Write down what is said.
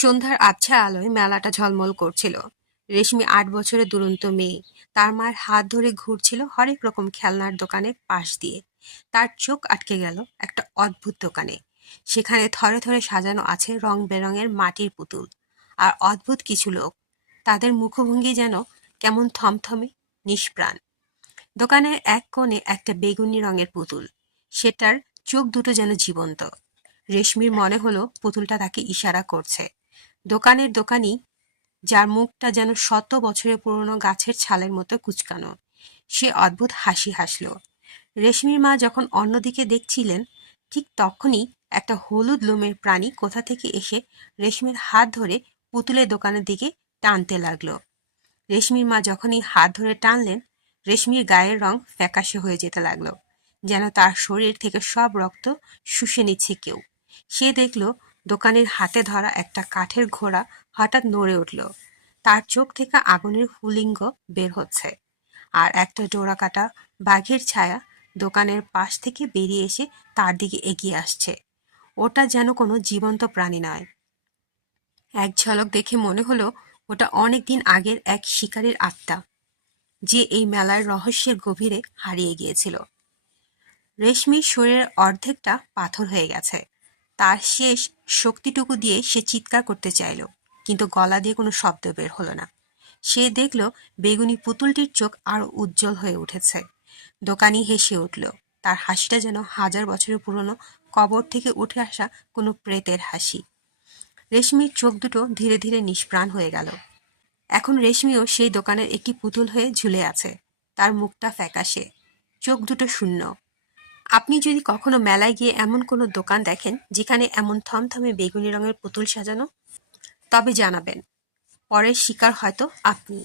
সন্ধ্যার আবছা আলোয় মেলাটা ঝলমল করছিল। রেশমি ৮ বছরের দুরন্ত মেয়ে। তার মায়ের হাত ধরে ঘুরছিল হরেক রকম খেলনার দোকানের পাশ দিয়ে। তার চোখ আটকে গেল একটা অদ্ভুত দোকানে। সেখানে থরে থরে সাজানো আছে রং বেরঙের মাটির পুতুল আর অদ্ভুত কিছু লোক। তাদের মুখভঙ্গি যেন কেমন থমথমে, নিষ্প্রাণ। দোকানের এক কোণে একটা বেগুনি রঙের পুতুল। সেটার চোখ দুটো যেন জীবন্ত। রেশমির মনে হলো পুতুলটা তাকে ইশারা করছে। দোকানের দোকানি, যার মুখটা যেন শত বছরের পুরনো গাছের ছালের মতো কুঁচকানো, সে অদ্ভুত হাসি হাসল। রেশমির মা যখন অন্যদিকে দেখছিলেন, ঠিক তখনই একটা হলুদ লোমের প্রাণী কোথা থেকে এসে রেশমির হাত ধরে পুতুলের দোকানের দিকে টানতে লাগলো। রেশমির মা যখনই হাত ধরে টানলেন, রেশমির গায়ের রং ফ্যাকাশে হয়ে যেতে লাগলো, যেন তার শরীর থেকে সব রক্ত শুষে নিচ্ছে কেউ। সে দেখল দোকানের হাতে ধরা একটা কাঠের ঘোড়া হঠাৎ নড়ে উঠল। তার চোখ থেকে আগুনের ফুলিঙ্গ বের হচ্ছে, আর একটা ডোরাকাটা বাঘের ছায়া দোকানের পাশ থেকে বেরিয়ে এসে তার দিকে এগিয়ে আসছে। ওটা যেন কোনো জীবন্ত প্রাণী নয়। এক ঝলক দেখে মনে হলো ওটা অনেক দিন আগের এক শিকারীর আত্মা, যে এই মেলার রহস্যের গভীরে হারিয়ে গিয়েছিল। রেশমির শরীরের অর্ধেকটা পাথর হয়ে গেছে। তার শেষ শক্তিটুকু দিয়ে সে চিৎকার করতে চাইল, কিন্তু গলা দিয়ে কোনো শব্দ বের হলো না। সে দেখল বেগুনি পুতুলটির চোখ আরো উজ্জ্বল হয়ে উঠেছে। দোকানি হেসে উঠল। তার হাসিটা যেন ১০০০ বছরের পুরনো কবর থেকে উঠে আসা কোনো প্রেতের হাসি। রেশমির চোখ দুটো ধীরে ধীরে নিষ্প্রাণ হয়ে গেল। এখন রেশমিও সেই দোকানের একটি পুতুল হয়ে ঝুলে আছে। তার মুখটা ফ্যাকাশে, চোখ দুটো শূন্য। আপনি যদি কখনো মেলায় গিয়ে এমন কোনো দোকান দেখেন যেখানে এমন থমথমে বেগুনি রঙের পুতুল সাজানো, তবে জানাবেন। পরের শিকার হয়তো আপনি।